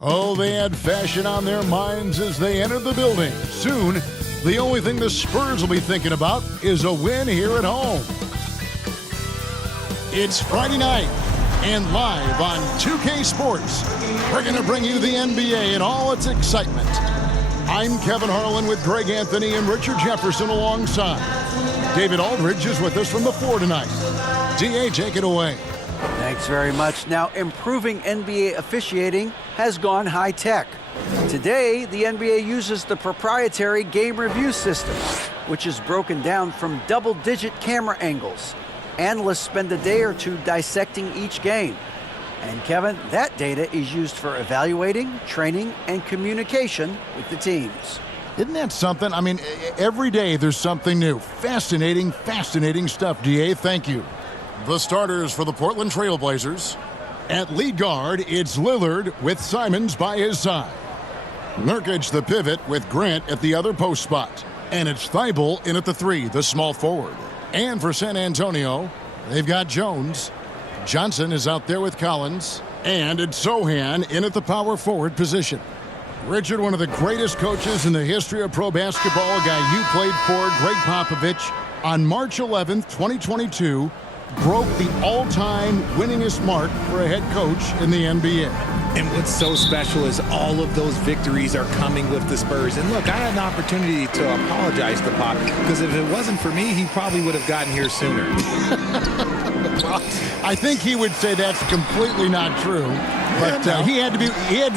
Oh, they had fashion on their minds as they entered the building. Soon, the only thing the Spurs will be thinking about is a win here at home. It's Friday night, and live on 2K Sports, we're going to bring you the NBA and all its excitement. I'm Kevin Harlan with Greg Anthony and Richard Jefferson alongside. David Aldridge is with us from the floor tonight. DA, take it away. Thanks very much. Now, improving NBA officiating has gone high-tech. Today, the NBA uses the proprietary game review system, which is broken down from double-digit camera angles. Analysts spend a day or two dissecting each game. And, Kevin, that data is used for evaluating, training, and communication with the teams. Isn't that something? I mean, every day there's something new. Fascinating stuff, DA. Thank you. The starters for the Portland Trail Blazers. At lead guard, it's Lillard with Simons by his side. Nurkic the pivot with Grant at the other post spot. And it's Thibault in at the 3, the small forward. And for San Antonio, they've got Jones. Johnson is out there with Collins. And it's Sohan in at the power forward position. Richard, one of the greatest coaches in the history of pro basketball, a guy you played for, Greg Popovich, on March 11th, 2022, broke the all-time winningest mark for a head coach in the NBA. And what's so special is all of those victories are coming with the Spurs. And look, I had an opportunity to apologize to Pop, because if it wasn't for me, he probably would have gotten here sooner. Well, I think he would say that's completely not true. But he had to be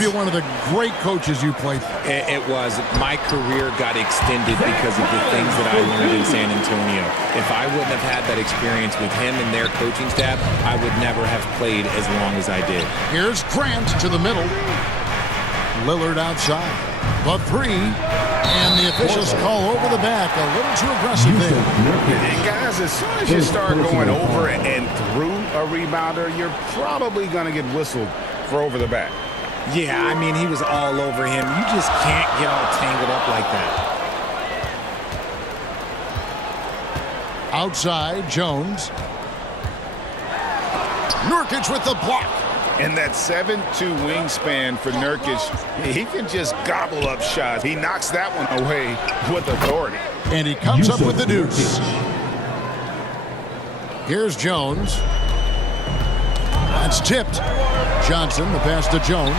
one of the great coaches you played for. It was. My career got extended because of the things that I learned in San Antonio. If I wouldn't have had that experience with him and their coaching staff, I would never have played as long as I did. Here's Grant to the middle. Lillard outside. The 3. And the officials call over the back. A little too aggressive there. And guys, as soon as you start going over and through a rebounder, you're probably going to get whistled for over the back. Yeah, I mean, he was all over him. You just can't get all tangled up like that. Outside, Jones. Nurkic with the block. And that 7'2" wingspan for Nurkic, he can just gobble up shots. He knocks that one away with authority. And he comes up with the deuce. Here's Jones. That's tipped. Johnson, the pass to Jones.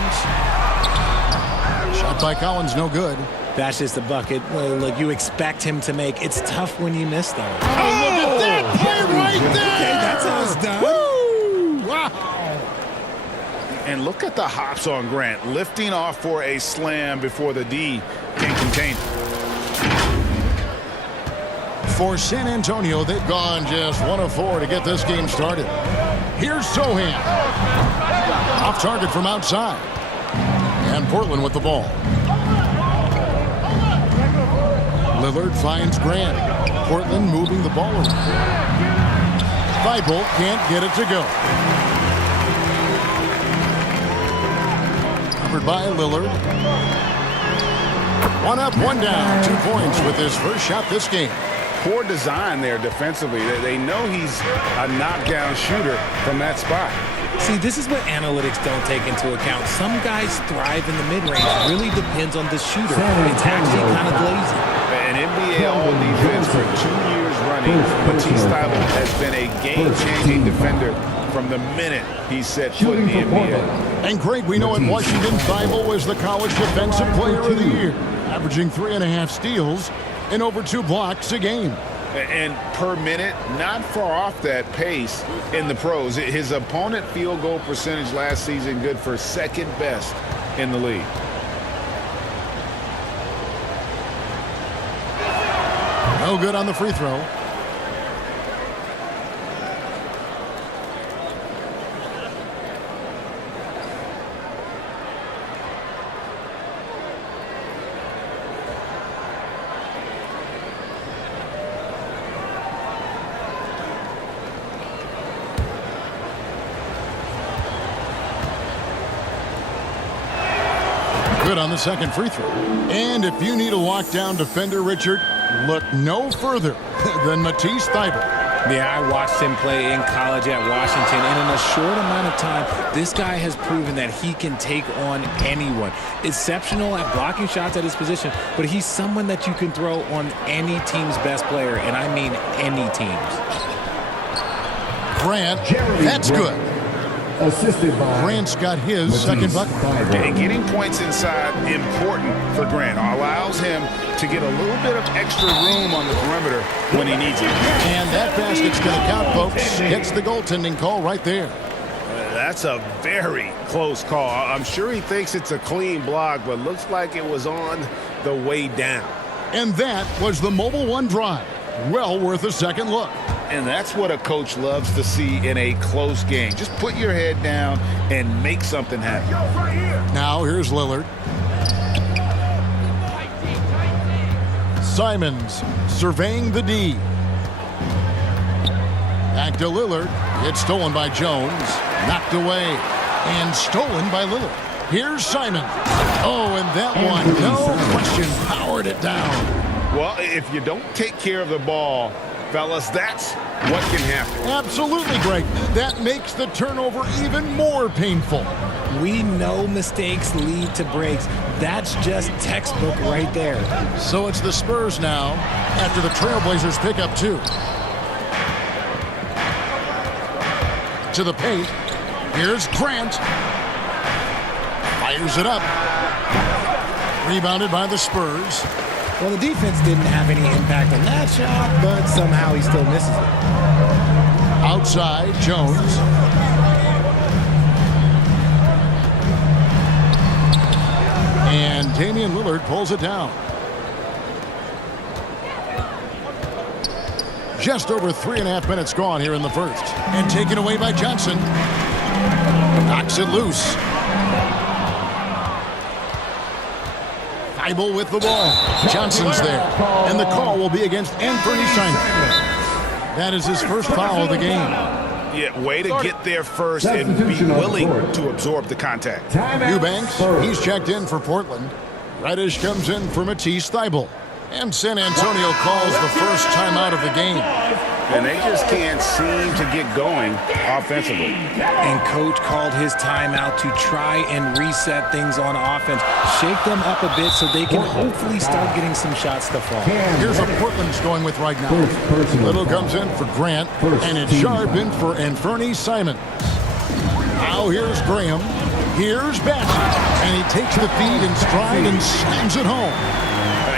Shot by Collins, no good. That's just a bucket. Look, you expect him to make. It's tough when you miss, though. Oh, look at that play right there! Okay, that's how it's done. Woo! Wow! And look at the hops on Grant, lifting off for a slam before the D can contain it. For San Antonio, they've gone just 1 of 4 to get this game started. Here's Sohan. Off target from outside. And Portland with the ball. Lillard finds Grant. Portland moving the ball around. Thibault can't get it to go. Covered by Lillard. 1 up, 1 down. 2 points with his first shot this game. Poor design there defensively. They know he's a knockdown shooter from that spot. See, this is what analytics don't take into account. Some guys thrive in the mid-range. It really depends on the shooter. It's actually kind of lazy. An NBA All-Defense for 2 years running. Matisse Thybulle has been a game-changing defender from the minute he set foot in the NBA. And Greg, we know in Washington, Thybulle was the College Defensive Player of the Year, averaging 3.5 steals and over 2 blocks a game. And per minute, not far off that pace in the pros. His opponent field goal percentage last season good for 2nd best in the league. No good on the free throw. Good on the second free throw. And if you need a lockdown defender, Richard, look no further than Matisse Thybulle. Yeah, I watched him play in college at Washington, and in a short amount of time, this guy has proven that he can take on anyone. Exceptional at blocking shots at his position, but he's someone that you can throw on any team's best player, and I mean any teams. Grant, that's good. Assisted by Grant's got his second bucket. And getting points inside important for Grant. Allows him to get a little bit of extra room on the perimeter when he needs it. And that basket's going to count, folks. Gets the goaltending call right there. That's a very close call. I'm sure he thinks it's a clean block, but looks like it was on the way down. And that was the Mobile One drive. Well worth a second look. And that's what a coach loves to see in a close game. Just put your head down and make something happen. Now here's Lillard. Simons surveying the D. Back to Lillard. It's stolen by Jones. Knocked away. And stolen by Lillard. Here's Simon. Oh, and that one, no question, powered it down. Well, if you don't take care of the ball, fellas, that's what can happen. Absolutely, Greg. That makes the turnover even more painful. We know mistakes lead to breaks. That's just textbook right there. So it's the Spurs now after the Trailblazers pick up 2. To the paint. Here's Grant. Fires it up. Rebounded by the Spurs. Well, the defense didn't have any impact on that shot, but somehow he still misses it. Outside, Jones. And Damian Lillard pulls it down. Just over 3.5 minutes gone here in the first. And taken away by Johnson. Knocks it loose. Thibault with the ball. Johnson's there. And the call will be against Anthony Simon. That is his first foul of the game. Yeah, way to get there first and be willing to absorb the contact. Eubanks, he's checked in for Portland. Reddish comes in for Matisse Thybulle. And San Antonio calls the first timeout of the game. And they just can't seem to get going offensively. And coach called his timeout to try and reset things on offense. Shake them up a bit so they can hopefully start getting some shots to fall. Here's what Portland's going with right now. Little comes in for Grant, and it's Sharp in for Anthony Simons. Now here's Graham. Here's Bassett. And he takes the feed in stride and slams it home.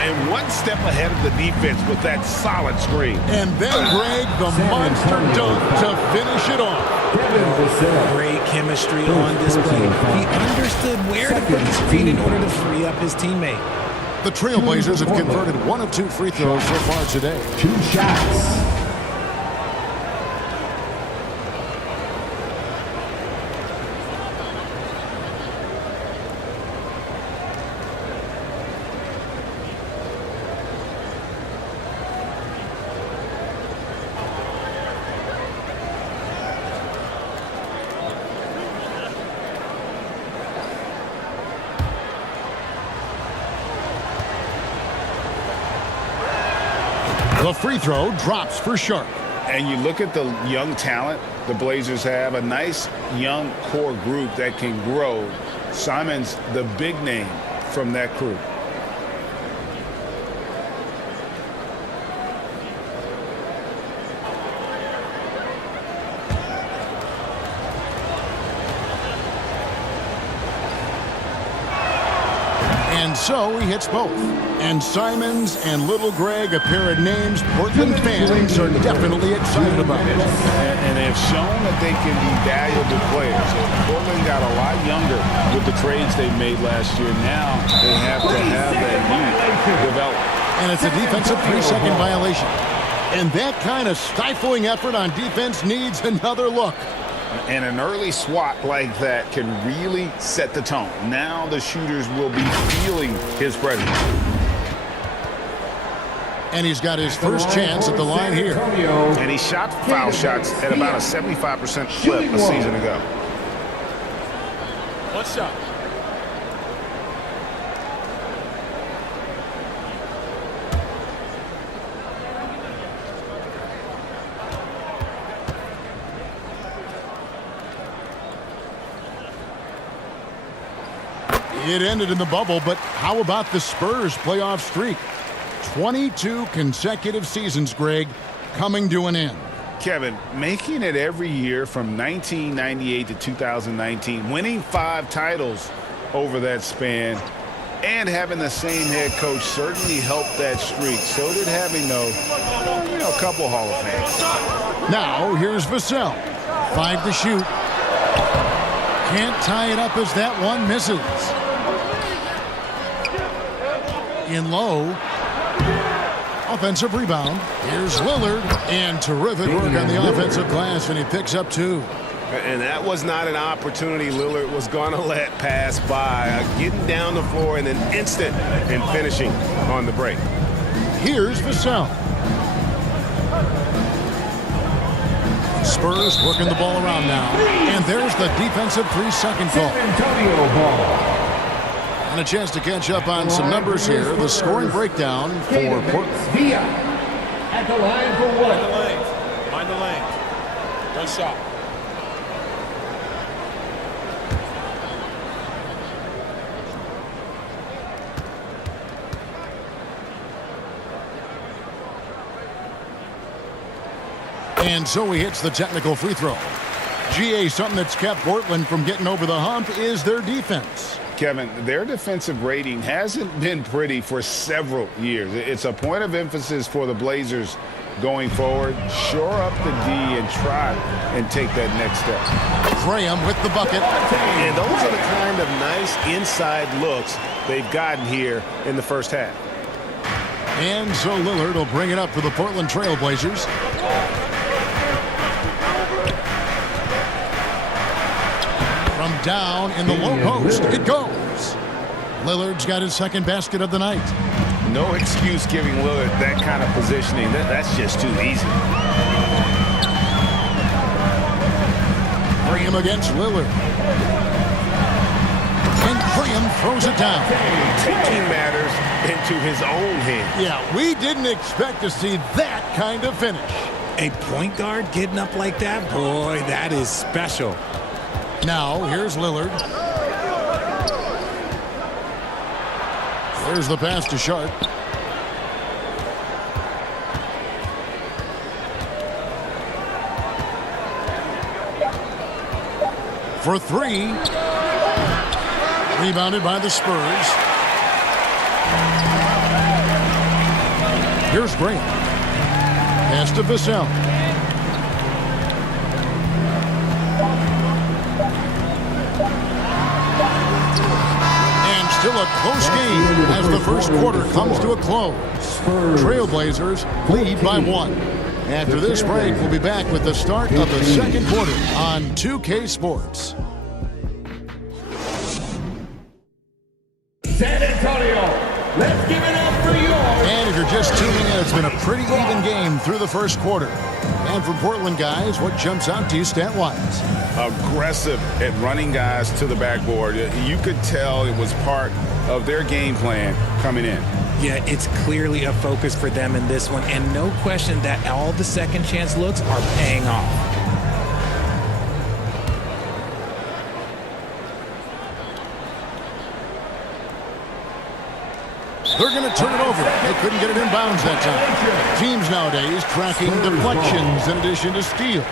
And one step ahead of the defense with that solid screen. And then Greg, the monster dunk to finish it off. Great chemistry on display. He understood where to put the screen in order to free up his teammate. The Trailblazers have converted 1 of 2 free throws so far today. 2 shots. The free throw drops for Sharp. And you look at the young talent the Blazers have, a nice young core group that can grow. Simon's the big name from that crew. And so he hits both. And Simons and Little Greg, a pair of names Portland fans are definitely excited about. And they've shown that they can be valuable players. Portland got a lot younger with the trades they made last year. Now they have to have that youth develop. And it's a defensive 3-second violation. And that kind of stifling effort on defense needs another look. And an early swat like that can really set the tone. Now the shooters will be feeling his presence. And he's got his first chance at the line here. And he shot foul shots at about a 75% clip a season ago. What's up? It ended in the bubble, but how about the Spurs playoff streak? 22 consecutive seasons, Greg, coming to an end. Kevin, making it every year from 1998 to 2019, winning 5 titles over that span, and having the same head coach certainly helped that streak. So did having, though, a couple Hall of Fames. Now, here's Vassell. 5 to shoot. Can't tie it up as that one misses. In low. Offensive rebound. Here's Lillard. And terrific work on the offensive glass, and he picks up 2. And that was not an opportunity Lillard was going to let pass by. Getting down the floor in an instant and finishing on the break. Here's Vassell. Spurs working the ball around now. And there's the defensive 3-second call. Antonio ball. And a chance to catch up on some numbers here. The scoring breakdown for Portland. Via at the line for one. Mind the lane. Good shot. And so he hits the technical free throw. GA, something that's kept Portland from getting over the hump is their defense. Kevin, their defensive rating hasn't been pretty for several years. It's a point of emphasis for the Blazers going forward. Shore up the D and try and take that next step. Graham with the bucket. And those are the kind of nice inside looks they've gotten here in the first half. And so Lillard will bring it up for the Portland Trail Blazers. From down in the low post, it goes. Lillard's got his second basket of the night. No excuse giving Lillard that kind of positioning. That's just too easy. Graham against Lillard. And Graham throws it down. Taking matters into his own hands. Yeah, we didn't expect to see that kind of finish. A point guard getting up like that? Boy, that is special. Now, here's Lillard. There's the pass to Sharp. For 3. Rebounded by the Spurs. Here's Graham. Pass to Vassell. Still a close game as the first quarter comes to a close. Trailblazers lead by 1. After this break, we'll be back with the start of the second quarter on 2K Sports. San Antonio, let's give it up for you. And if you're just tuning in, it's been a pretty even game through the first quarter. And from Portland, guys, what jumps out to you stat-wise? Aggressive at running guys to the backboard. You could tell it was part of their game plan coming in. Yeah, it's clearly a focus for them in this one, and no question that all the second chance looks are paying off. They're going to turn it over. They couldn't get it in bounds that time. Teams nowadays tracking deflections in addition to steals.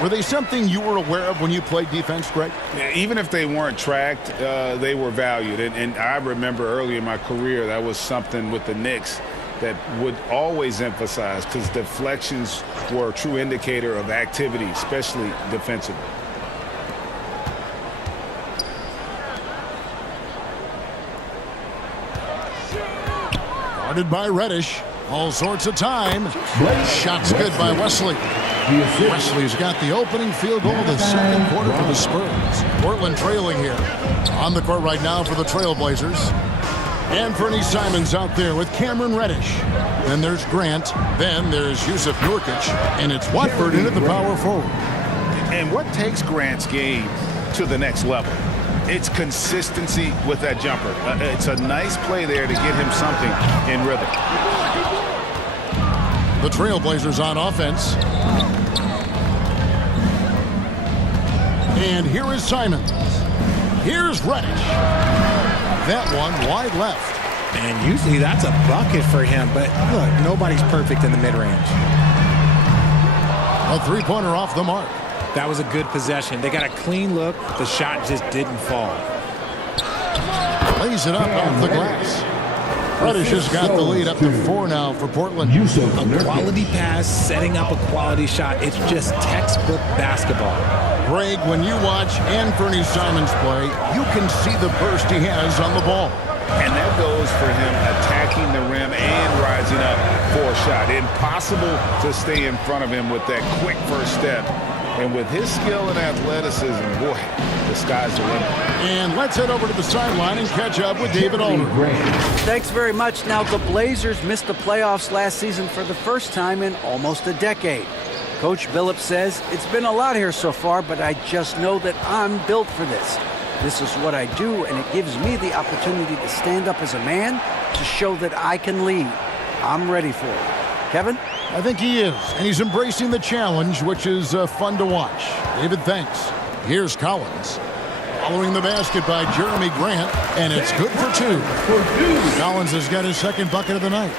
Were they something you were aware of when you played defense, Greg? Yeah, even if they weren't tracked, they were valued. And I remember early in my career, that was something with the Knicks that would always emphasize, because deflections were a true indicator of activity, especially defensively. Guarded by Reddish. All sorts of time. Shots good by Wesley. Wesley's got the opening field goal of the second quarter for the Spurs. Portland trailing here. On the court right now for the Trailblazers. Anthony Simons out there with Cameron Reddish. Then there's Grant. Then there's Yusuf Nurkic. And it's Watford into the power forward. And what takes Grant's game to the next level? It's consistency with that jumper. It's a nice play there to get him something in rhythm. The Trailblazers on offense. And here is Simons. Here's Reddish. that one wide left. And usually that's a bucket for him, but look, nobody's perfect in the mid-range. A three-pointer off the mark. That was a good possession. They got a clean look. The shot just didn't fall. Lays it up off the glass. Reddish has got the lead up to 4 now for Portland. A quality pass, setting up a quality shot. It's just textbook basketball. Greg, when you watch Anthony Simons play, you can see the burst he has on the ball. And that goes for him attacking the rim and rising up for a shot. Impossible to stay in front of him with that quick first step. And with his skill and athleticism, boy, the sky's the limit. And let's head over to the sideline and catch up with David Alder. Thanks very much. Now, the Blazers missed the playoffs last season for the first time in almost a decade. Coach Billups says, it's been a lot here so far, but I just know that I'm built for this. This is what I do, and it gives me the opportunity to stand up as a man to show that I can lead. I'm ready for it. Kevin? I think he is, and he's embracing the challenge, which is fun to watch. David, thanks. Here's Collins. Following the basket by Jeremy Grant, and it's good for 2. Collins has got his second bucket of the night.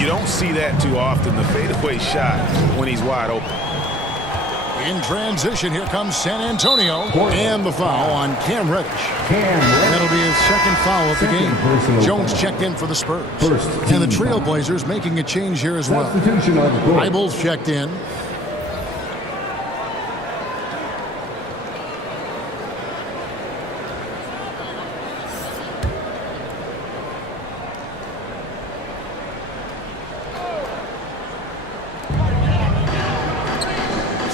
You don't see that too often, the fadeaway shot when he's wide open. In transition, here comes San Antonio, and the foul on Cam Reddish. That'll be his second foul of the game. Jones checked in for the Spurs. And the Trailblazers making a change here as well. Ibels checked in.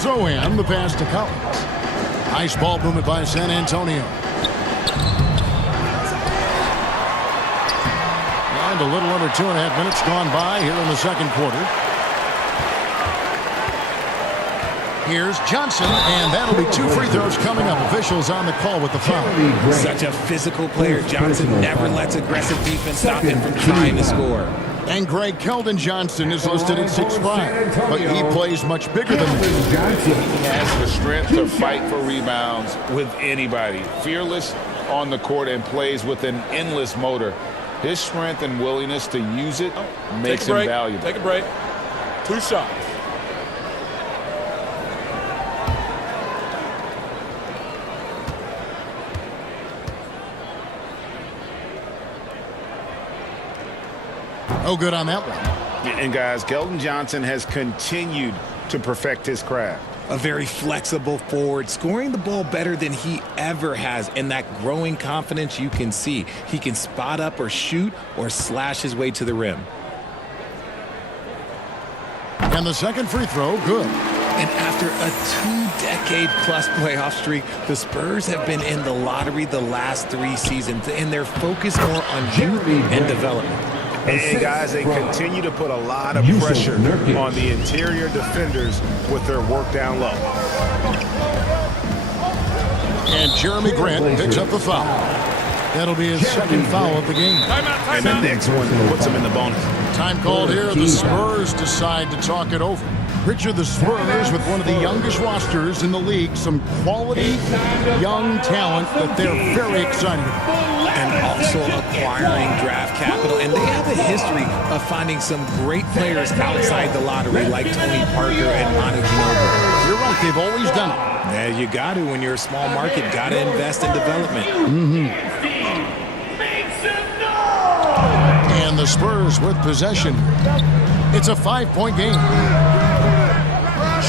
Zohan, the pass to Collins. Nice ball movement by San Antonio. And a little under 2.5 minutes gone by here in the second quarter. Here's Johnson, and that'll be 2 free throws coming up. Officials on the call with the foul. Such a physical player. Johnson never lets aggressive defense stop him from trying to score. And Greg, Keldon Johnson is listed at 6'5", but he plays much bigger than this. He has the strength to fight for rebounds with anybody. Fearless on the court and plays with an endless motor. His strength and willingness to use it makes him valuable. Take a break. 2 shots. No good on that one. And guys, Keldon Johnson has continued to perfect his craft. A very flexible forward, scoring the ball better than he ever has, and that growing confidence you can see. He can spot up or shoot or slash his way to the rim. And the second free throw, good. And after a 2-decade-plus playoff streak, the Spurs have been in the lottery the last 3 seasons, and they're focused more on youth and development. And guys, they continue to put a lot of pressure on the interior defenders with their work down low. And Jeremy Grant picks up the foul. That'll be his second foul of the game. And the next one puts him in the bonus. Time called here. The Spurs decide to talk it over. Richard, the Spurs with one of the youngest rosters in the league, some quality young talent that they're very excited about. And also acquiring draft capital. And they have a history of finding some great players outside the lottery like Tony Parker and Manu Ginobili. You're right, they've always done it. Yeah, you got to when you're a small market, got to invest in development. And the Spurs with possession. It's a 5-point game.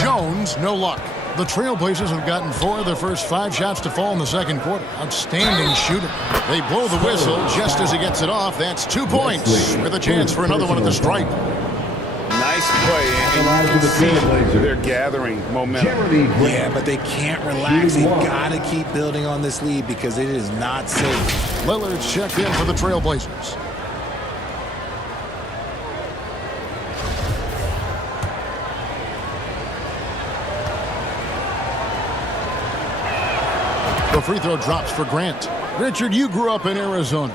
Jones, no luck. The Trailblazers have gotten 4 of their first 5 shots to fall in the second quarter. Outstanding shooting. They blow the whistle just as he gets it off. That's 2 points with a chance for another one at the stripe. Nice play, and you can see they're gathering momentum. Yeah, but they can't relax. They've got to keep building on this lead because it is not safe. Lillard's checked in for the Trailblazers. The free throw drops for Grant. Richard, you grew up in Arizona.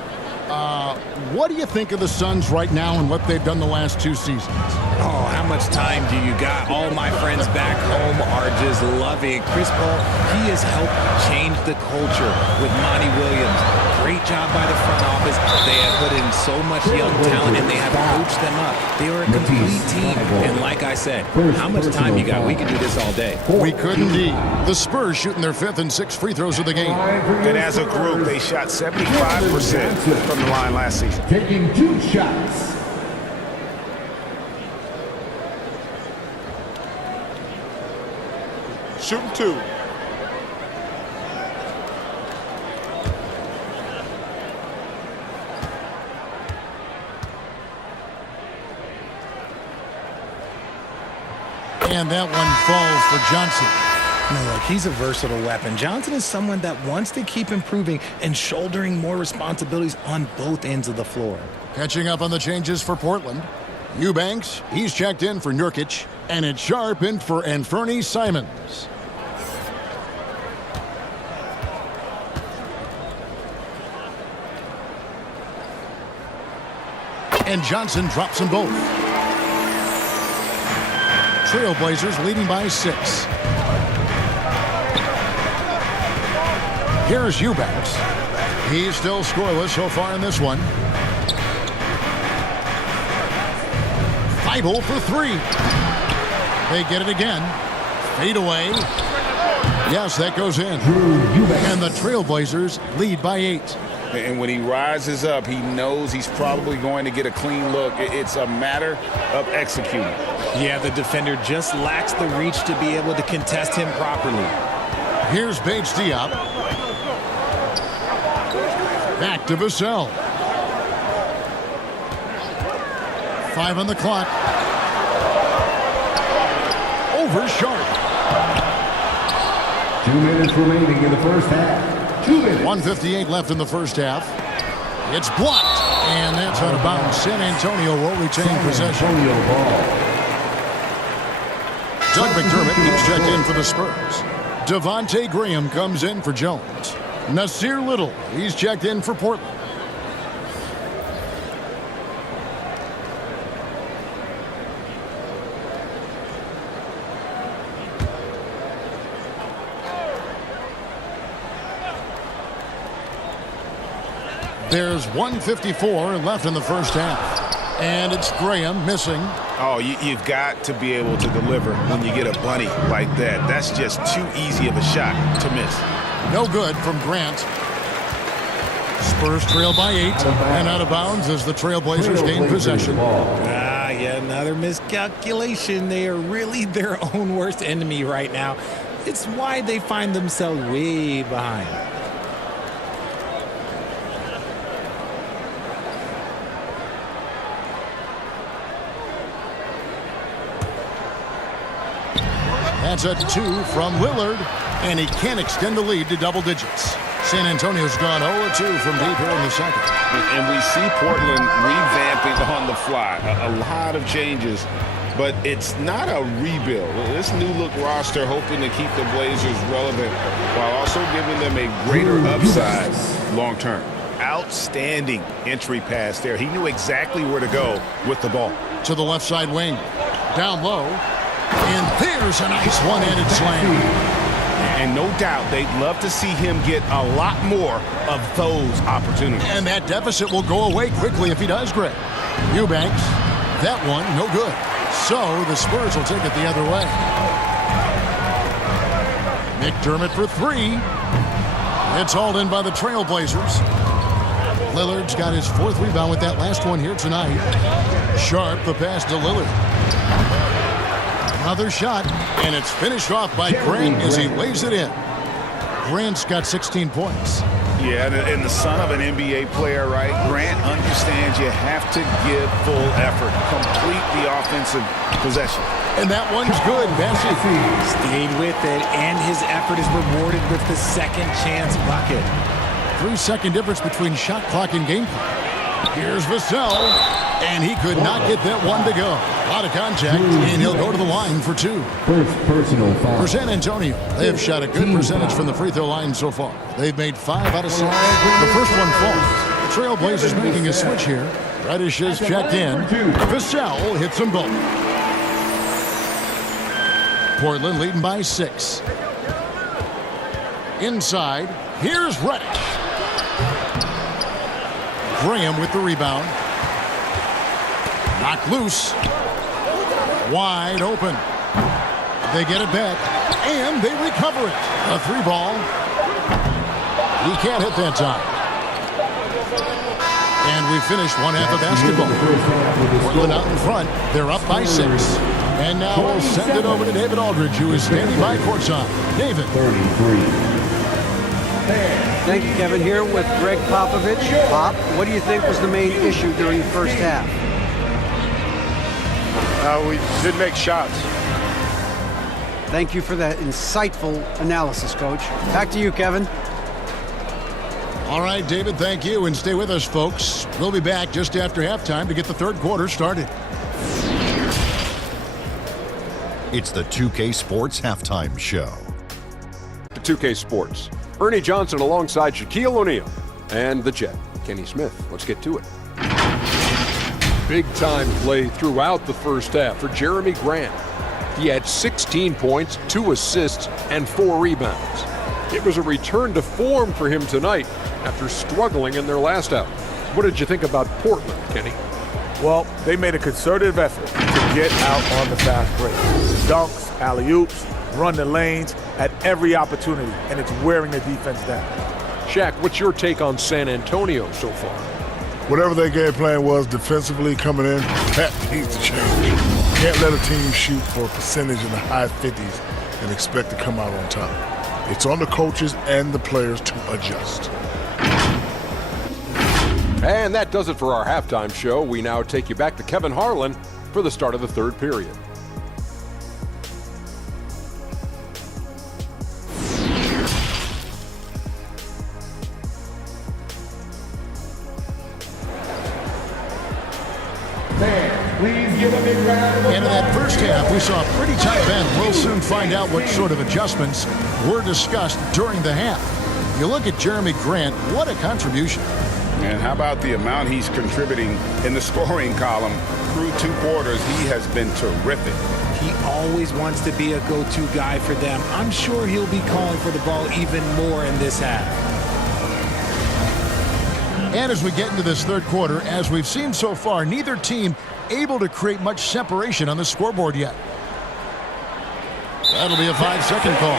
What do you think of the Suns right now and what they've done the last 2 seasons? Oh, how much time do you got? All my friends back home are just loving it. Chris Paul, he has helped change the culture with Monty Williams. Great job by the front office. They have put in so much young talent, and they have coached them up. They are a complete team. And like I said, how much time you got? We can do this all day. We could indeed. The Spurs shooting their 5th and 6th free throws of the game. And as a group, they shot 75% from the line last season. Taking 2 shots. Shooting 2. And that one falls for Johnson. Now, look, he's a versatile weapon. Johnson is someone that wants to keep improving and shouldering more responsibilities on both ends of the floor. Catching up on the changes for Portland. Eubanks, he's checked in for Nurkic. And it's Sharp in for Anfernee Simons. And Johnson drops them both. Trailblazers leading by 6. Here's Eubanks. He's still scoreless so far in this one. Feibel for 3. They get it again. Fade away. Yes, that goes in. And the Trailblazers lead by 8. And when he rises up, he knows he's probably going to get a clean look. It's a matter of executing. Yeah, the defender just lacks the reach to be able to contest him properly. Here's Bates Diop. Back to Vassell. 5 on the clock. Over Sharp. 2 minutes remaining in the first half. 2 minutes. 1:58 left in the first half. It's blocked. And that's out of bounds. San Antonio will retain possession. Doug McDermott keeps checked in for the Spurs. Devontae Graham comes in for Jones. Nasir Little, he's checked in for Portland. There's 1:54 left in the first half. And it's Graham missing. Oh, you've got to be able to deliver when you get a bunny like that. That's just too easy of a shot to miss. No good from Grant. Spurs trail by 8 and out of bounds as the Trailblazers gain possession. Yeah, another miscalculation. They are really their own worst enemy right now. It's why they find themselves way behind. That's a 2 from Lillard, and he can't extend the lead to double digits. San Antonio's gone 0-2 from deep here in the second. And we see Portland revamping on the fly. A lot of changes, but it's not a rebuild. This new look roster hoping to keep the Blazers relevant while also giving them a greater upside long term. Outstanding entry pass there. He knew exactly where to go with the ball. To the left side wing. Down low. And there's a nice one-handed slam. And no doubt they'd love to see him get a lot more of those opportunities. And that deficit will go away quickly if he does, Greg. Eubanks, that one, no good. So the Spurs will take it the other way. McDermott for 3. It's hauled in by the Trailblazers. Lillard's got his 4th rebound with that last one here tonight. Sharp, the pass to Lillard. Another shot, and it's finished off by Grant as he lays it in. Grant's got 16 points. Yeah, and the son of an NBA player, right? Grant understands you have to give full effort, complete the offensive possession. And that one's good. Bessie stayed with it, and his effort is rewarded with the second chance bucket. 3-second difference between shot clock and game clock. Here's Vassell, and he could not get that one to go. A lot of contact, and he'll go to the line for 2. First personal foul. For San Antonio, they have shot a good percentage from the free throw line so far. They've made 5 out of 6. The first one falls. The Trailblazers making a switch here. Reddish is checked in. Vassell hits them both. Portland leading by 6. Inside, here's Reddish. Graham with the rebound. Knocked loose. Wide open. They get it back, and they recover it. A 3-ball. He can't hit that time. And we finished one half of basketball. Portland out in front. They're up by 6. And now we'll send it over to David Aldridge, who is standing by courtside. David. 33. Thank you, Kevin. Here with Greg Popovich. Pop, what do you think was the main issue during the first half? We didn't make shots. Thank you for that insightful analysis, Coach. Back to you, Kevin. All right, David, thank you. And stay with us, folks. We'll be back just after halftime to get the third quarter started. It's the 2K Sports Halftime Show. To 2K Sports. Ernie Johnson alongside Shaquille O'Neal and the Jet, Kenny Smith. Let's get to it. Big-time play throughout the first half for Jeremy Grant. He had 16 points, 2 assists, and 4 rebounds. It was a return to form for him tonight after struggling in their last out. What did you think about Portland, Kenny? Well, they made a concerted effort to get out on the fast break. Dunks, alley-oops, run the lanes at every opportunity, and it's wearing the defense down. Shaq, what's your take on San Antonio so far? Whatever their game plan was defensively coming in, that needs to change. Can't let a team shoot for a percentage in the high 50s and expect to come out on top. It's on the coaches and the players to adjust. And that does it for our halftime show. We now take you back to Kevin Harlan for the start of the third period. And in that first half, we saw a pretty tight bend. We'll soon find out what sort of adjustments were discussed during the half. You look at Jeremy Grant, what a contribution. And how about the amount he's contributing in the scoring column? Through 2 quarters, he has been terrific. He always wants to be a go-to guy for them. I'm sure he'll be calling for the ball even more in this half. And as we get into this third quarter, as we've seen so far, neither team able to create much separation on the scoreboard yet. That'll be a 5-second call.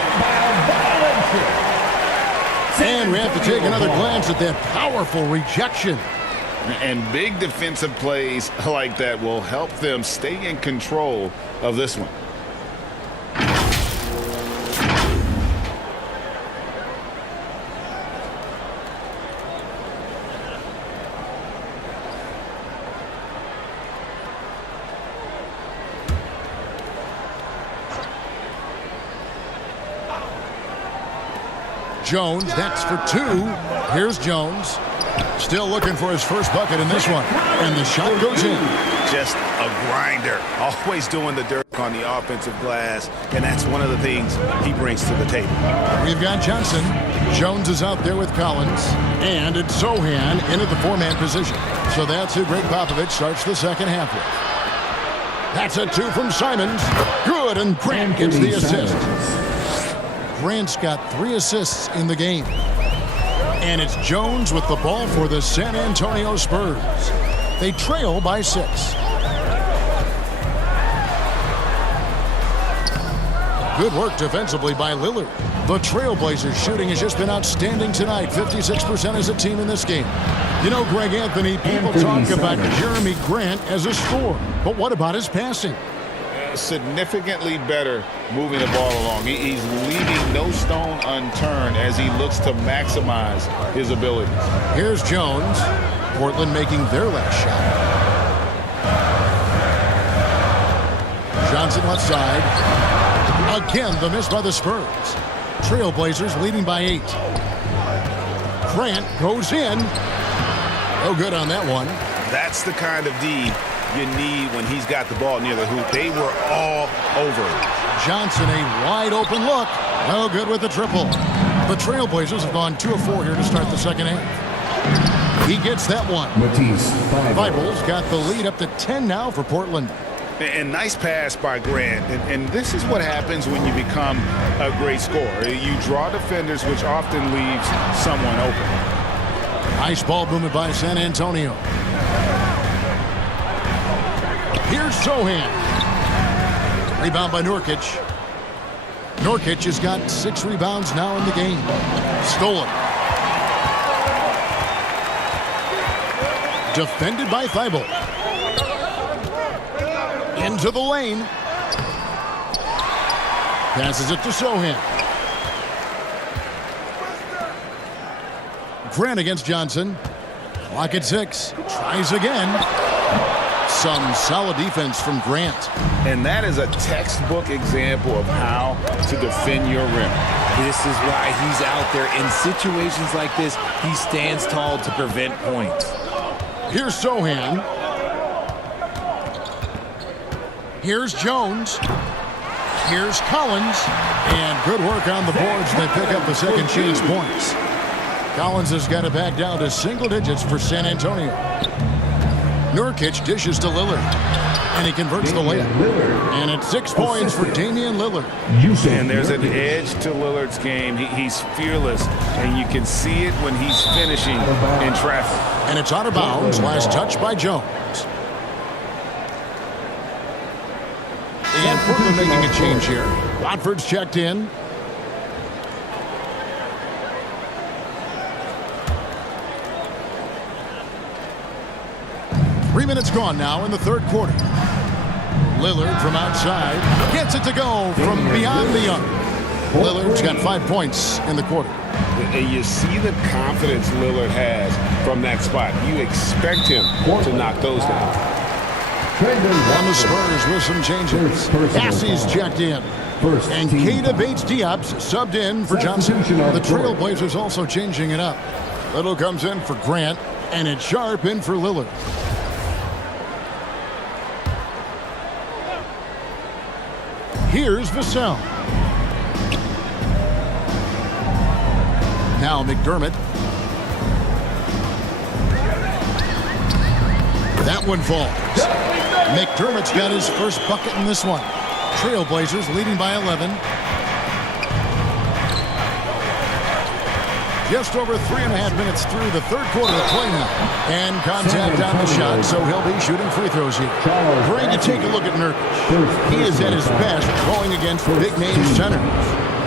And we have to take another glance at that powerful rejection. And big defensive plays like that will help them stay in control of this one. Jones, that's for 2. Here's Jones. Still looking for his first bucket in this one. And the shot goes in. Just a grinder. Always doing the dirt on the offensive glass. And that's one of the things he brings to the table. We've got Johnson. Jones is out there with Collins. And it's Sohan into the 4-man position. So that's who Greg Popovich starts the second half with. That's a 2 from Simons. Good, and Grant gets the assist. Grant's got 3 assists in the game. And it's Jones with the ball for the San Antonio Spurs. They trail by 6. Good work defensively by Lillard. The Trailblazers shooting has just been outstanding tonight. 56% as a team in this game. You know, Greg Anthony, people talk about Jeremy Grant as a scorer. But what about his passing? Significantly better moving the ball along. He's leaving no stone unturned as he looks to maximize his abilities. Here's Jones. Portland making their last shot. Johnson left side. Again, the miss by the Spurs. Trailblazers leading by 8. Grant goes in. No good on that one. That's the kind of D you need when he's got the ball near the hoop. They were all over it. Johnson, a wide open look. No good with the triple. The Trailblazers have gone 2 of 4 here to start the second half. He gets that one. Bibles got the lead up to 10 now for Portland. And nice pass by Grant. And this is what happens when you become a great scorer. You draw defenders, which often leaves someone open. Nice ball movement by San Antonio. Here's Sohan. Rebound by Nurkic. Nurkic has got 6 rebounds now in the game. Stolen. Defended by Thibault. Into the lane. Passes it to Sohan. Grant against Johnson. Clock at 6. Tries again. Some solid defense from Grant. And that is a textbook example of how to defend your rim. This is why he's out there. In situations like this, he stands tall to prevent points. Here's Sohan. Here's Jones. Here's Collins. And good work on the boards. They pick up the second chance points. Collins has got it back down to single digits for San Antonio. Nurkic dishes to Lillard. And he converts the layup. And it's 6 points for Damian Lillard. And there's an edge to Lillard's game. He's fearless. And you can see it when he's finishing in traffic. And it's out of bounds. Last touch by Jones. And Portland making a change here. Watford's checked in. Three minutes gone now in the third quarter. Lillard from outside gets it to go from beyond the arc. Lillard's got 5 points in the quarter. And you see the confidence Lillard has from that spot. You expect him to knock those down. On the Spurs with some changes. Cassie's checked in. And Keita Bates-Diop's subbed in for Johnson. The Trailblazers also changing it up. Little comes in for Grant, and it's Sharp in for Lillard. Here's Vassell. Now McDermott. That one falls. McDermott's got his first bucket in this one. Trailblazers leading by 11. Just over 3.5 minutes through the third quarter of play now. And contact on the shot, so he'll be shooting free throws here. Great to take a look at Nurkic. He is at his best going against big-name centers.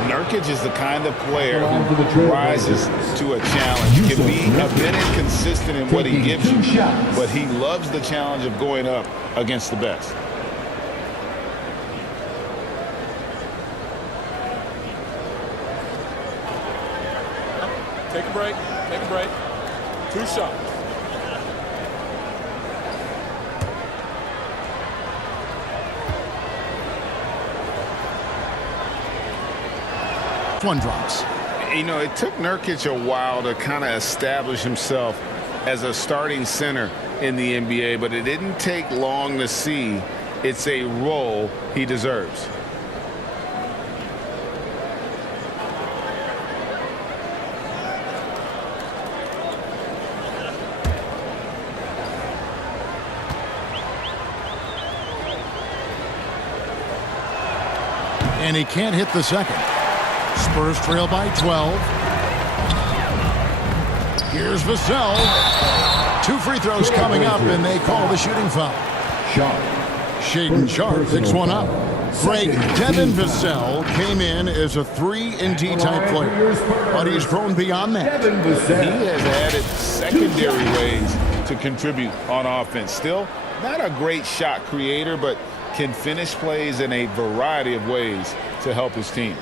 Nurkic is the kind of player who rises to a challenge. Can be a bit inconsistent in what he gives you, but he loves the challenge of going up against the best. Take a break. Take a break. 2 shots. One drops. You know, it took Nurkic a while to kind of establish himself as a starting center in the NBA, but it didn't take long to see it's a role he deserves. And he can't hit the second. Spurs trail by 12. Here's Vassell. 2 free throws coming up, and they call the shooting foul. Shaedon Sharpe picks one up. Greg, Devin Vassell came in as a 3-and-D type player, but he's grown beyond that. He has added secondary ways to contribute on offense. Still, not a great shot creator, but can finish plays in a variety of ways to help his team.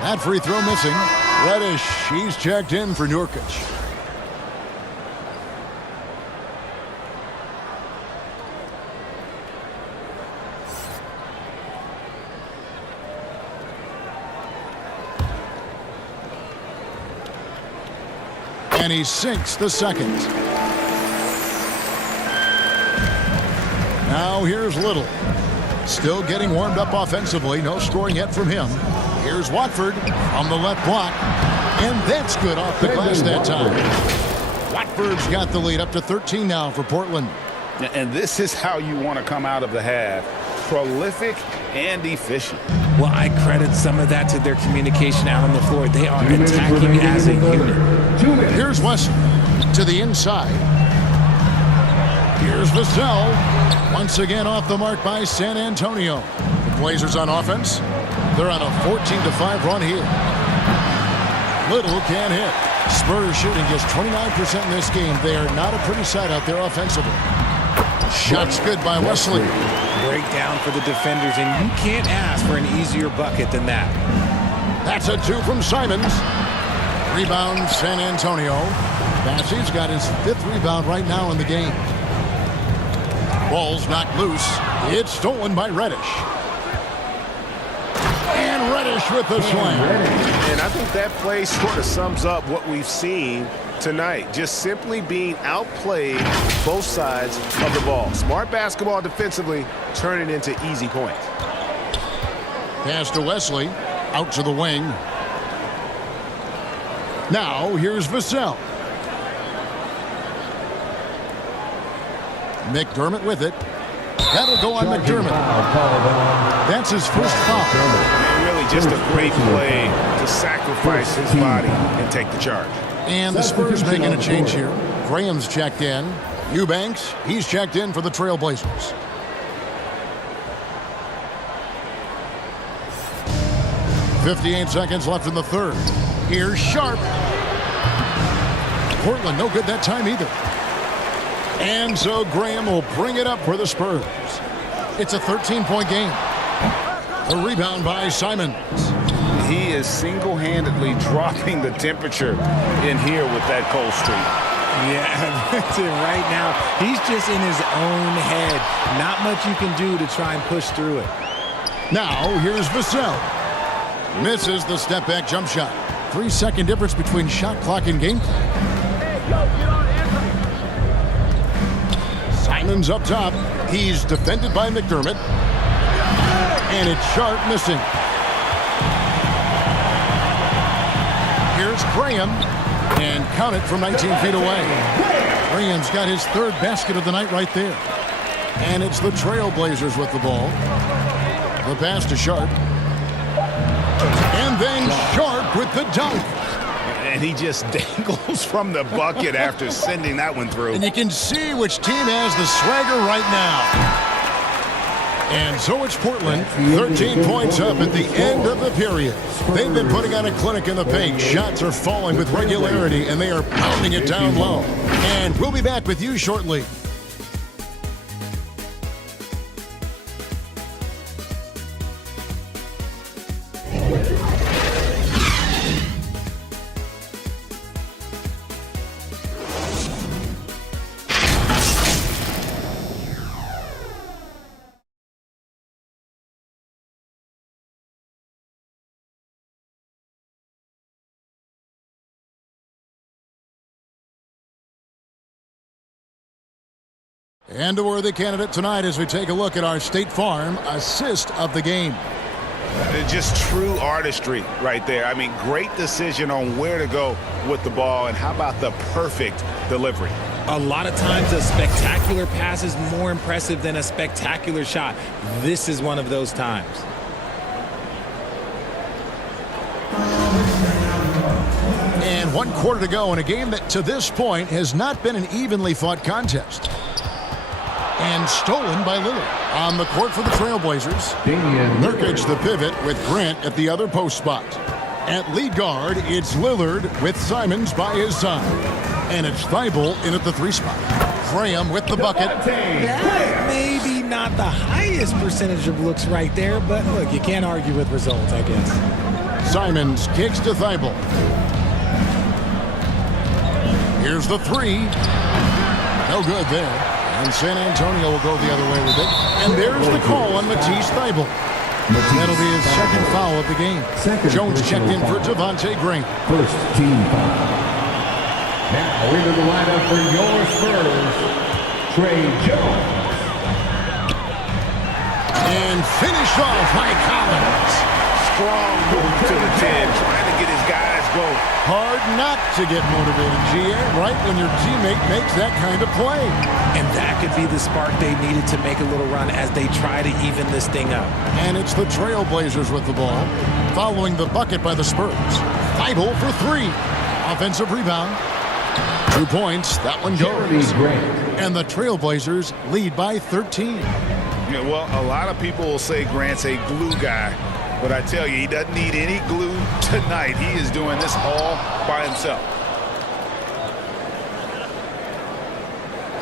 That free throw missing. Reddish, he's checked in for Nurkic. And he sinks the second. Now here's Little. Still getting warmed up offensively. No scoring yet from him. Here's Watford on the left block. And that's good off the glass that time. Watford's got the lead up to 13 now for Portland. And this is how you want to come out of the half. Prolific and efficient. Well, I credit some of that to their communication out on the floor. They are attacking as a unit. Here's West to the inside. Here's Vassell. Once again off the mark by San Antonio. The Blazers on offense. They're on a 14-5 run here. Little can't hit. Spurs shooting just 29% in this game. They are not a pretty sight out there offensively. Shot's good by Wesley. Breakdown for the defenders, and you can't ask for an easier bucket than that. That's a 2 from Simons. Rebound San Antonio. Bassey's got his 5th rebound right now in the game. Ball's knocked loose. It's stolen by Reddish. And Reddish with the slam. And I think that play sort of sums up what we've seen tonight. Just simply being outplayed both sides of the ball. Smart basketball defensively, turning into easy points. Pass to Wesley. Out to the wing. Now here's Vassell. McDermott with it. That'll go on McDermott. That's his first foul. And really just a great play to sacrifice his body and take the charge. And the Spurs making a change here. Graham's checked in. Eubanks, he's checked in for the Trailblazers. .58 seconds left in the third. Here's Sharp. Portland no good that time either. And so Graham will bring it up for the Spurs. It's a 13-point game. A rebound by Simons. He is single-handedly dropping the temperature in here with that cold streak. Yeah, that's it right now. He's just in his own head. Not much you can do to try and push through it. Now here's Vassell. Misses the step-back jump shot. 3-second difference between shot clock and game clock. Simons up top. He's defended by McDermott. And it's Sharp missing. Here's Graham. And count it from 19 feet away. Graham's got his 3rd basket of the night right there. And it's the Trailblazers with the ball. The pass to Sharp. And then Sharp with the dunk. And he just dangles from the bucket after sending that one through. And you can see which team has the swagger right now. And so it's Portland, 13 points up at the end of the period. They've been putting on a clinic in the paint. Shots are falling with regularity, and they are pounding it down low. And we'll be back with you shortly. And a worthy candidate tonight as we take a look at our State Farm assist of the game. Just true artistry right there. I mean, great decision on where to go with the ball, and how about the perfect delivery? A lot of times a spectacular pass is more impressive than a spectacular shot. This is one of those times. And 1 quarter to go in a game that to this point has not been an evenly fought contest. And stolen by Lillard. On the court for the Trailblazers. Nurkic the pivot with Grant at the other post spot. At lead guard, it's Lillard with Simons by his side. And it's Thibault in at the 3 spot. Graham with the bucket. That maybe not the highest percentage of looks right there, but look, you can't argue with results, I guess. Simons kicks to Thibault. Here's the 3. No good there. And San Antonio will go the other way with it. And there's the call on Matisse Thybulle. That'll be his 2nd foul of the game. Jones checked in for Devontae Green. First team foul. Now into the lineup for your Spurs, Trey Jones. And finished off by Collins. Strong move to the 10, trying to get his guys go. Hard not to get motivated, GA, right when your teammate makes that kind of play. And that could be the spark they needed to make a little run as they try to even this thing up. And it's the Trailblazers with the ball, following the bucket by the Spurs. Thibault for three. Offensive rebound. 2 points. That one goes. And the Trailblazers lead by 13. Yeah, well, a lot of people will say Grant's a glue guy. But I tell you, he doesn't need any glue tonight. He is doing this all by himself.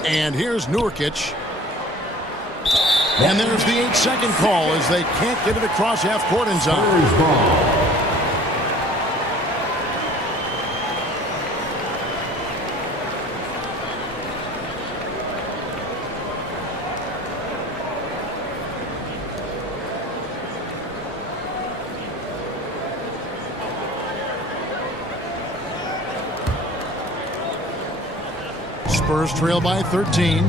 And here's Nurkic. And there's the 8-second call as they can't get it across half court in time. Spurs trail by 13.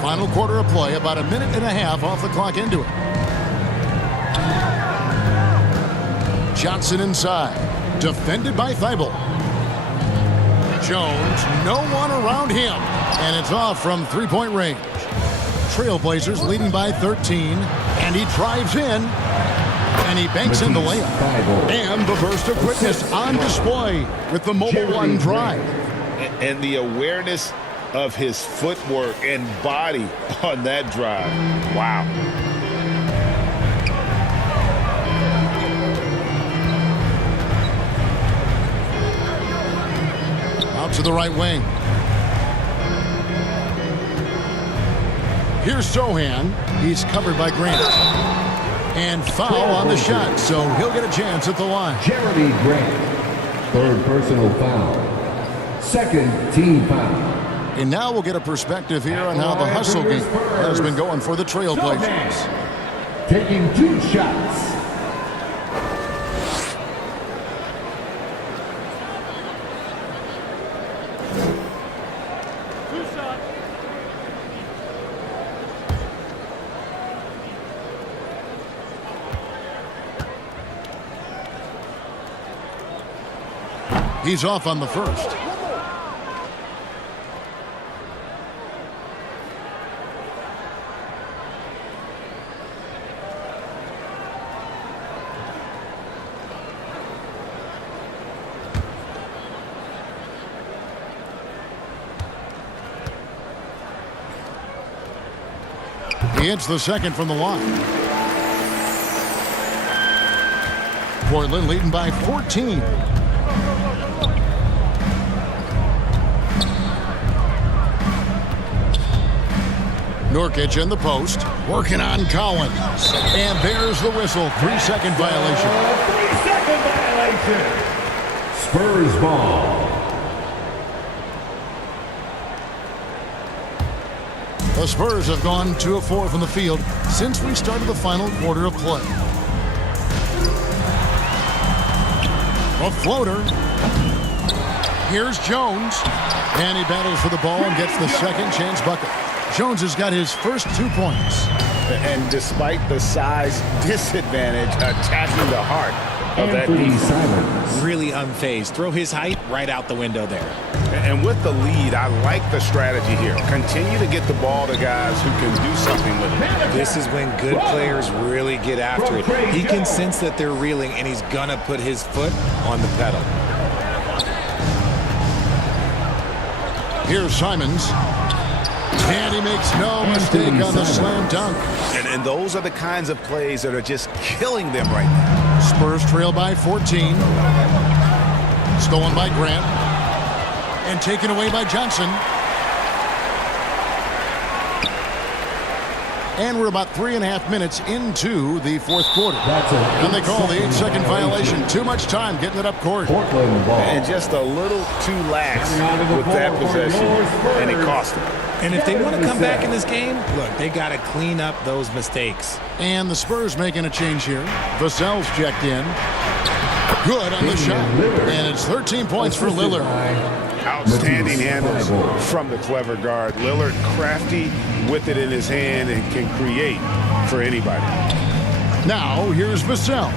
Final quarter of play, about a minute and a half off the clock into it. Johnson inside, defended by Thibault. Jones, no one around him, and it's off from three-point range. Trailblazers leading by 13, and he drives in. And he banks in the layup. And the burst of quickness on display with the Mobile One drive. And the awareness of his footwork and body on that drive. Wow. Out to the right wing. Here's Sohan. He's covered by Grant. And foul on the shot, so he'll get a chance at the line. Jeremy Grant, third personal foul. Second team foul. And now we'll get a perspective here on how the hustle game has been going for the Trailblazers. Taking 2 shots. He's off on the first. He hits the second from the line. Portland leading by 14. Nurkic in the post, working on Collins. And there's the whistle, 3-second violation. 3-second violation. Spurs ball. The Spurs have gone 2 of 4 from the field since we started the final quarter of play. A floater. Here's Jones. And he battles for the ball and gets the second chance bucket. Jones has got his first 2 points. And despite the size disadvantage, attacking the heart of that defense. Really unfazed. Throw his height right out the window there. And with the lead, I like the strategy here. Continue to get the ball to guys who can do something with it. This is when good players really get after it. He can sense that they're reeling, and he's going to put his foot on the pedal. Here's Simons. And he makes no mistake on the slam dunk. And those are the kinds of plays that are just killing them right now. Spurs trail by 14. Stolen by Grant. And taken away by Johnson. And we're about 3.5 minutes into the fourth quarter. And they call the 8-second violation. Too much time getting it up court. And just a little too lax with that possession. And it cost them. And if they want to come back in this game, look, they got to clean up those mistakes. And the Spurs making a change here. Vassell's checked in. Good on the shot. And it's 13 points for Lillard. Outstanding handles from the clever guard. Lillard crafty with it in his hand and can create for anybody. Now, here's Vassell.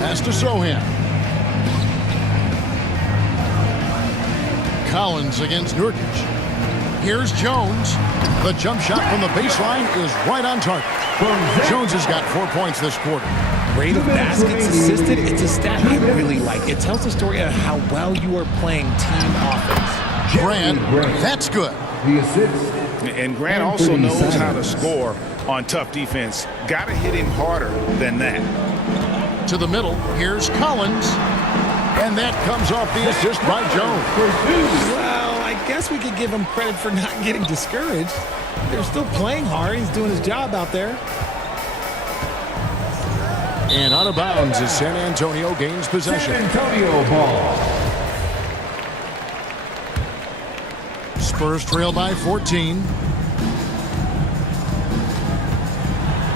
Pass to Sohan. Collins against Nurkic. Here's Jones. The jump shot from the baseline is right on target. Jones has got 4 points this quarter. Rate of baskets assisted, it's a stat I really like. It tells the story of how well you are playing team offense. Grant, that's good. The assist. And Grant also knows how to score on tough defense. Got to hit him harder than that. To the middle, here's Collins. And that comes off the assist by Jones. Well, I guess we could give him credit for not getting discouraged. They're still playing hard. He's doing his job out there. And out of bounds as San Antonio gains possession. San Antonio ball. Spurs trail by 14.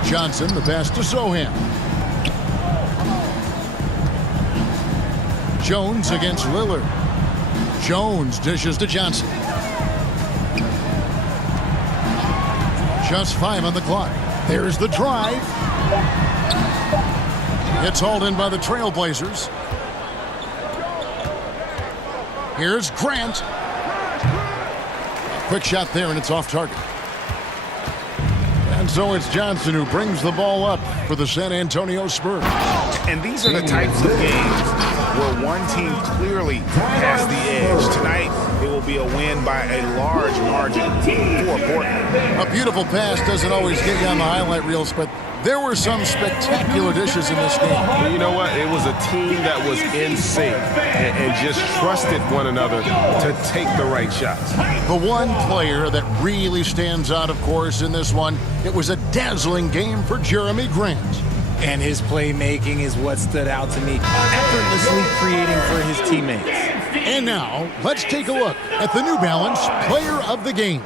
Johnson, the pass to Sohan. Jones against Lillard. Jones dishes to Johnson. Just 5 on the clock. There's the drive. It's hauled in by the Trailblazers. Here's Grant. Quick shot there, and it's off target. And so it's Johnson who brings the ball up for the San Antonio Spurs. And these are the types of games where one team clearly has the edge. Tonight, it will be a win by a large margin for Portland. A beautiful pass doesn't always get you on the highlight reels, but there were some spectacular dishes in this game. But you know what? It was a team that was in sync and just trusted one another to take the right shots. The one player that really stands out, of course, in this one, it was a dazzling game for Jeremy Grant. And his playmaking is what stood out to me, effortlessly creating for his teammates. And now, let's take a look at the New Balance Player of the Game.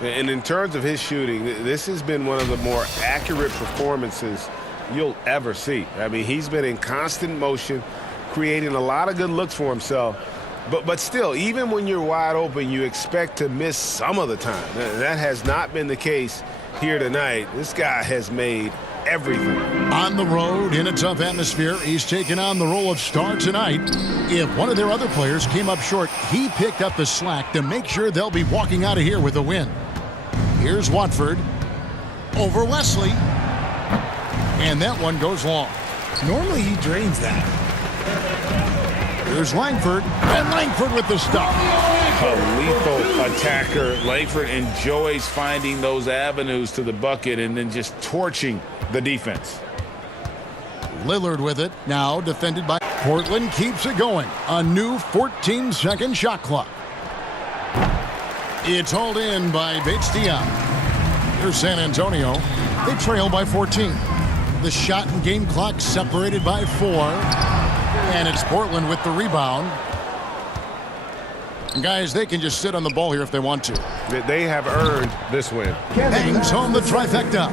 And in terms of his shooting, this has been one of the more accurate performances you'll ever see. I mean, he's been in constant motion, creating a lot of good looks for himself. But still, even when you're wide open, you expect to miss some of the time. That has not been the case here tonight. This guy has made everything. On the road, in a tough atmosphere, he's taken on the role of star tonight. If one of their other players came up short, he picked up the slack to make sure they'll be walking out of here with a win. Here's Watford over Wesley. And that one goes long. Normally he drains that. Here's Langford. And Langford with the stop. A lethal attacker. Langford enjoys finding those avenues to the bucket and then just torching the defense. Lillard with it. Now defended by Portland. Keeps it going. A new 14-second shot clock. It's hauled in by Bates-Diop. Here's San Antonio. They trail by 14. The shot and game clock separated by 4. And it's Portland with the rebound. And guys, they can just sit on the ball here if they want to. They have earned this win. Hangs home the trifecta.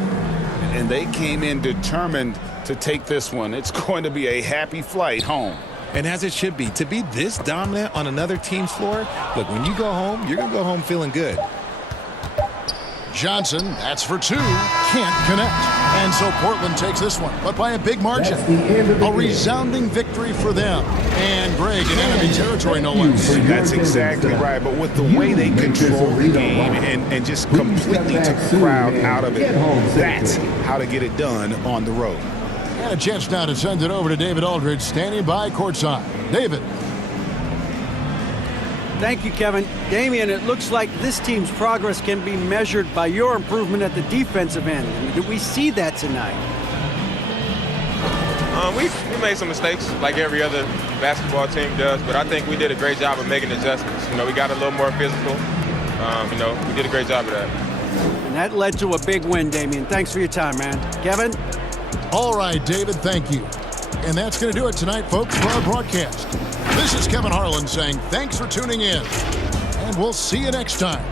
And they came in determined to take this one. It's going to be a happy flight home. And as it should be, to be this dominant on another team's floor, look, when you go home, you're going to go home feeling good. Johnson, that's for 2. Can't connect. And so Portland takes this one, but by a big margin. A resounding victory for them. And Greg, in enemy territory, no less. That's exactly right. But with the way they controlled the game and just completely took the crowd out of it, that's how to get it done on the road. And a chance now to send it over to David Aldridge, standing by courtside. David. Thank you, Kevin. Damian, it looks like this team's progress can be measured by your improvement at the defensive end. Did we see that tonight? We made some mistakes like every other basketball team does, but I think we did a great job of making adjustments. You know, we got a little more physical. You know, we did a great job of that. And that led to a big win, Damian. Thanks for your time, man. Kevin? All right, David, thank you. And that's going to do it tonight, folks, for our broadcast. This is Kevin Harlan saying thanks for tuning in, and we'll see you next time.